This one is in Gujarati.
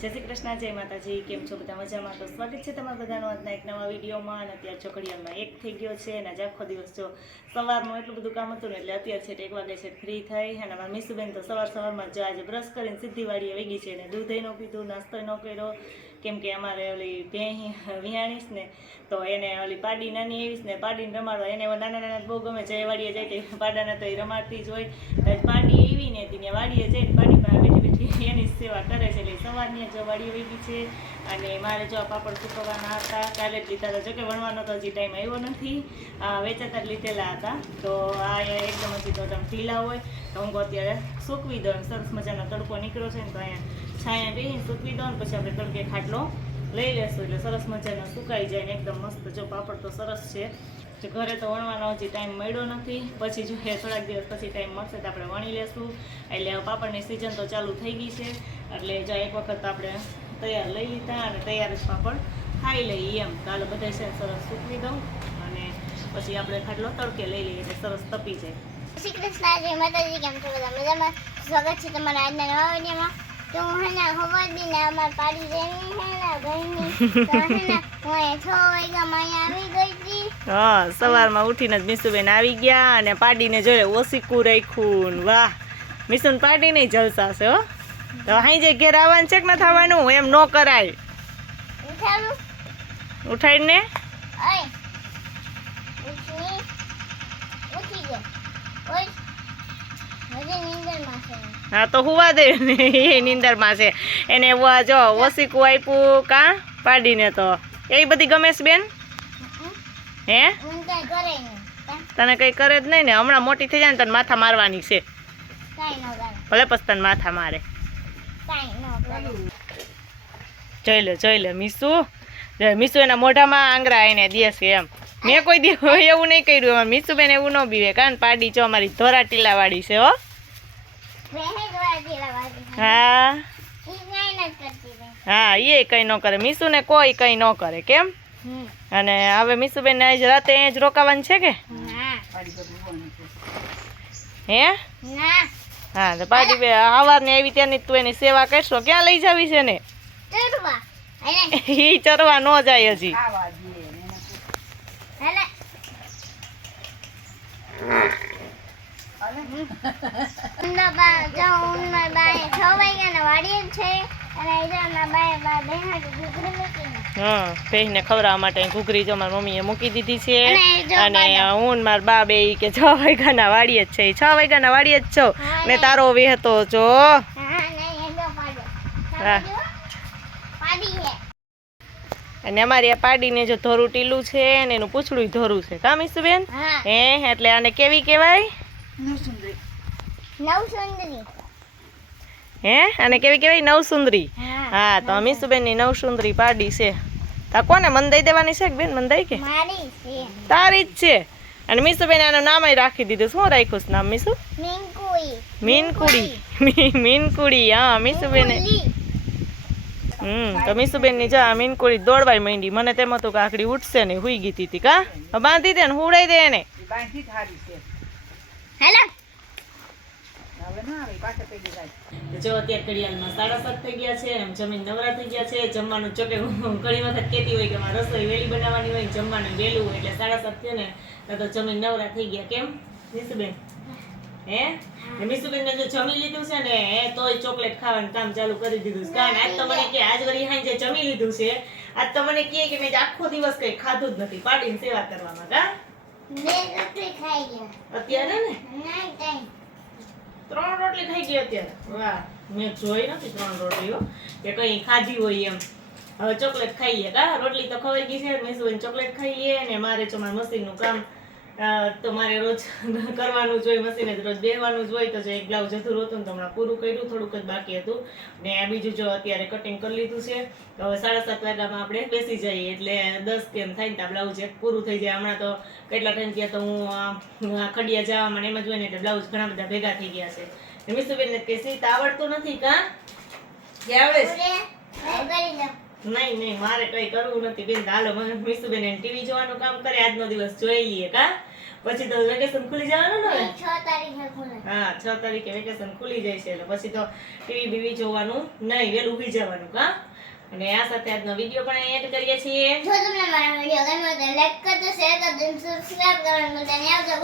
જય શ્રી કૃષ્ણ, જય માતાજી. કેમ છો બધા? મજામાં? તો સ્વાગત છે તમારા બધાનો આજના એક નવા વિડીયોમાં. અને અત્યારે ચોકડીયામાં 1 થઈ ગયો છે અને આજે આખો દિવસ જો સવારમાં એટલું બધું કામ હતું ને એટલે અત્યારે છે 1 વાગે છે ફ્રી થઈ. અને અમારા મીસુબેન તો સવારમાં જો આજે બ્રશ કરીને સીધી વાડીએ વહી ગઈ છે ને દૂધ ન પીધું, નાસ્તો ન કર્યો, કેમ કે અમારે ઓલી ભેંસ વિહાણીશ ને તો એને ઓલી પાડી નાની એવીશ ને પાડીને રમાડવા એને નાના નાના બહુ ગમે છે. વાડીએ જાય તો પાડાના તો એ રમાડતી જ હોય. પાડી એવી ને હતી વાડીએ જઈને પાડી પાસે બેઠી બેઠી એની સેવા કરે છે. એટલે સવારની જો વાડી વહી ગઈ છે. અને મારે જો પાપડ સૂકવવાના હતા કાલે જ લીધા હતા, જોકે વણવાનો તો હજી ટાઈમ આવ્યો નથી, વેચાતા જ લીધેલા હતા. તો આ એકદમ હજી તો ઢીલા હોય તો હું અત્યારે સૂકવી દઉં. સરસ મજાનો તડકો નીકળ્યો છે ને તો અહીંયા છાંયા બેસીને સૂકવી દઉં ને પછી આપણે તડકે ખાટલો લઈ લેશું એટલે સરસ મજાનો સુકાઈ જાય ને એકદમ મસ્ત. જો પાપડ તો સરસ છે. જો ઘરે તો વણવાનો હજી ટાઈમ મળ્યો નથી, પછી જો થોડાક દિવસ પછી ટાઈમ મળશે તો આપણે વણી લેશું. એટલે પાપડની સિઝન તો ચાલુ થઈ ગઈ છે એટલે જો એક વખત આપણે તૈયાર લઈ લીધા અને તૈયાર જ પાપડ ખાઈ લઈએ એમ. તો હાલો બધા છે સરસ સૂકવી દઉં અને પછી આપણે ખાટલો તડકે લઈ લઈએ એટલે સરસ તપી જાય. શ્રી કૃષ્ણ, જય માતાજી. કેમ છો બધા? મજામાં? સ્વાગત છે તમારા આજના નવા વિડીયોમાં. તો હું હે ને ખબર દી ને અમાર પાડી દેવી હે ને ઘરની તો હે ને હું 6 વાગ્યામાં અહીંયા આવી ગઈ હતી. હા, સવારમાં ઉઠીને જ મીસુબેન આવી ગયા અને પાડીને જોડે ઓસીકું રાખ્યું. વાહ, મીસુન પાડી નહીં જલસા છે હો. તો હાઈ જે ઘેર આવવાનું છે કે ન થવાનું એમ ન કરાય. ઉઠાડું ઉઠાડીને ઓય ઉઠી ગયો. ઓય હજી નીંદરમાં છે. હા તો હુવા દે ને, એ નીંદરમાં છે. એને જો ઓસીકું આપ્યું કાં પાડીને તો એ બધી ગમે છે બેન? હે હું કઈ કરે નહીં. તને કઈ કરે જ નહીં ને? હમણાં મોટી થઈ જાય ને તને માથા મારવાની છે. કાઈ ન કરે. ભલે પછી તને માથા મારે. કાઈ ન કરે. જોઈ લે મીસુ એના મોઢામાં આંગળા એને દે છે એમ. મેં કોઈ દી એવું નહીં કર્યું. અમારે મીસુબેન એવું ન બીવે કાન પાડી જો અમારી ધોરા ટીલા વાળી છે હો. હા હા, એ કઈ ન કરે. મીસુને કોઈ કઈ ન કરે. કેમ? અને હવે મીસુબેન આજ રાતે અહીં જ રોકાવાનું છે કે? હે હા, તો પાડી બે સવારની આવી ત્યાંની તું એની સેવા કરશો. ક્યાં લઈ જાવી છે ને? ઈ ચરવા ન જાય હજી. હા, ભેંસને ખવડાવવા માટે ઘૂઘરી જો મારી મમ્મીએ મૂકી દીધી છે. અને હું મારા બા બે કે 6 વાગ્યાના વાડીએ જ છે. 6 વાગ્યાના વાડીએ જ છો ને તારો વેહતો જો. અને અમારી આ પાડીને જો ધોરું ટીલું છે ને એનું પૂછડું ધોરું છે. કા મીસુબેન? હે એટલે આને કેવી કહેવાય? નવસુંદરી. હે આને કેવી કહેવાય? નવસુંદરી. હા, તો મીસુબેન ની નવસુંદરી પાડી છે. તા કોને મન દઈ દેવાની છે કે બેન? મન દઈ કે મારી છે? તારી જ છે. અને મીસુબેન આનું નામ રાખી દીધું. શું રાખ્યું છે નામ મીસુ? મીનકુડી. મીનકુડી. હા, મીસુબેન. તો મીસુબેન ની જા મીનકુડી દોડવાય માંડી. મને તેમ હતું કે આખડી ઉઠશે ને હુઈ ગઈ હતી. કા બાંધી દે ને હુડાઈ દે એને. જો અત્યારે ઘડિયાળમાં 7:30 થઈ ગયા છે. જમીન નવરા થઈ ગયા છે. જમવાનું ચોકે હું ઘણી વખત કહેતી હોય કે મારે રસોઈ વહેલી બનાવવાની હોય, જમવાનું વહેલું હોય એટલે 7:30 થયો ને તો જમીન નવરા થઈ ગયા. કેમ મીસુબેન? હે મીસુબેન ને જો જમી લીધું છે ને તોય ચોકલેટ ખાવાનું કામ ચાલુ કરી દીધું છે. કારણ આજ તો મને કે આજ વળી હાંજે જમી લીધું છે. આજ તો મને કહે કે મેં આખો દિવસ કઈ ખાધું જ નથી પાડીને સેવા કરવામાં. કા અત્યારે ને 3 રોટલી ખાઈ ગઈ અત્યારે. વાહ, મેં જોઈ નથી 3 રોટલીઓ કે કઈ ખાધી હોય એમ. હવે ચોકલેટ ખાઈએ. કા રોટલી તો ખવાઈ ગઈ છે. મીસુબેન ચોકલેટ ખાઈ લઈએ. અને મારે જો મારા મશીનનું કામ તો મારે રોજ કરવાનું જ હોય. મશીને જ રોજ બેહવાનું જ હોય. તો જો એક બ્લાઉઝ અધૂરું હતું ને તો હમણાં પૂરું કર્યું, થોડુંક જ બાકી હતું. ને બીજું જો અત્યારે કટિંગ કરી લીધું છે. તો હવે 7:30 વાગ્યામાં આપણે બેસી જઈએ એટલે 10 કેમ થાય ને ત્યાં બ્લાઉઝ એક પૂરું થઈ જાય. હમણાં તો કેટલા ટાઈમ થયા તો હું ખડિયા જવામાં એમ જ હોય ને એટલે બ્લાઉઝ ઘણા બધા ભેગા થઈ ગયા છે. મીસુબેન ને કે સીતા આવડતું નથી. કા કે આવડે છે? નહીં મારે કઈ કરવું નથી બેન. હાલો મીસુબેન ટીવી જોવાનું કામ કરે. આજનો દિવસ જોઈ લઈએ. કા પછી તો વેકેશન ખુલી જવાનું ને હવે? 6 તારીખે ખુલે. હા 6 તારીખે વેકેશન ખુલી જાય છે એટલે પછી તો ટીવી બીવી જોવાનું નહીં, વહેલું ઉભી જવાનું કા. અને આ સાથે આજનો વિડીયો પણ અહીં એડ કરીએ છીએ. જો તમને મારો વિડીયો ગમ્યો તો લાઈક કરજો, શેર કરજો, સબસ્ક્રાઇબ કરવાનું ભૂલતા નહીં. આવજો.